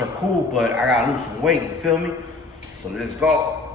her cool, but I gotta lose some weight, you feel me? So let's go.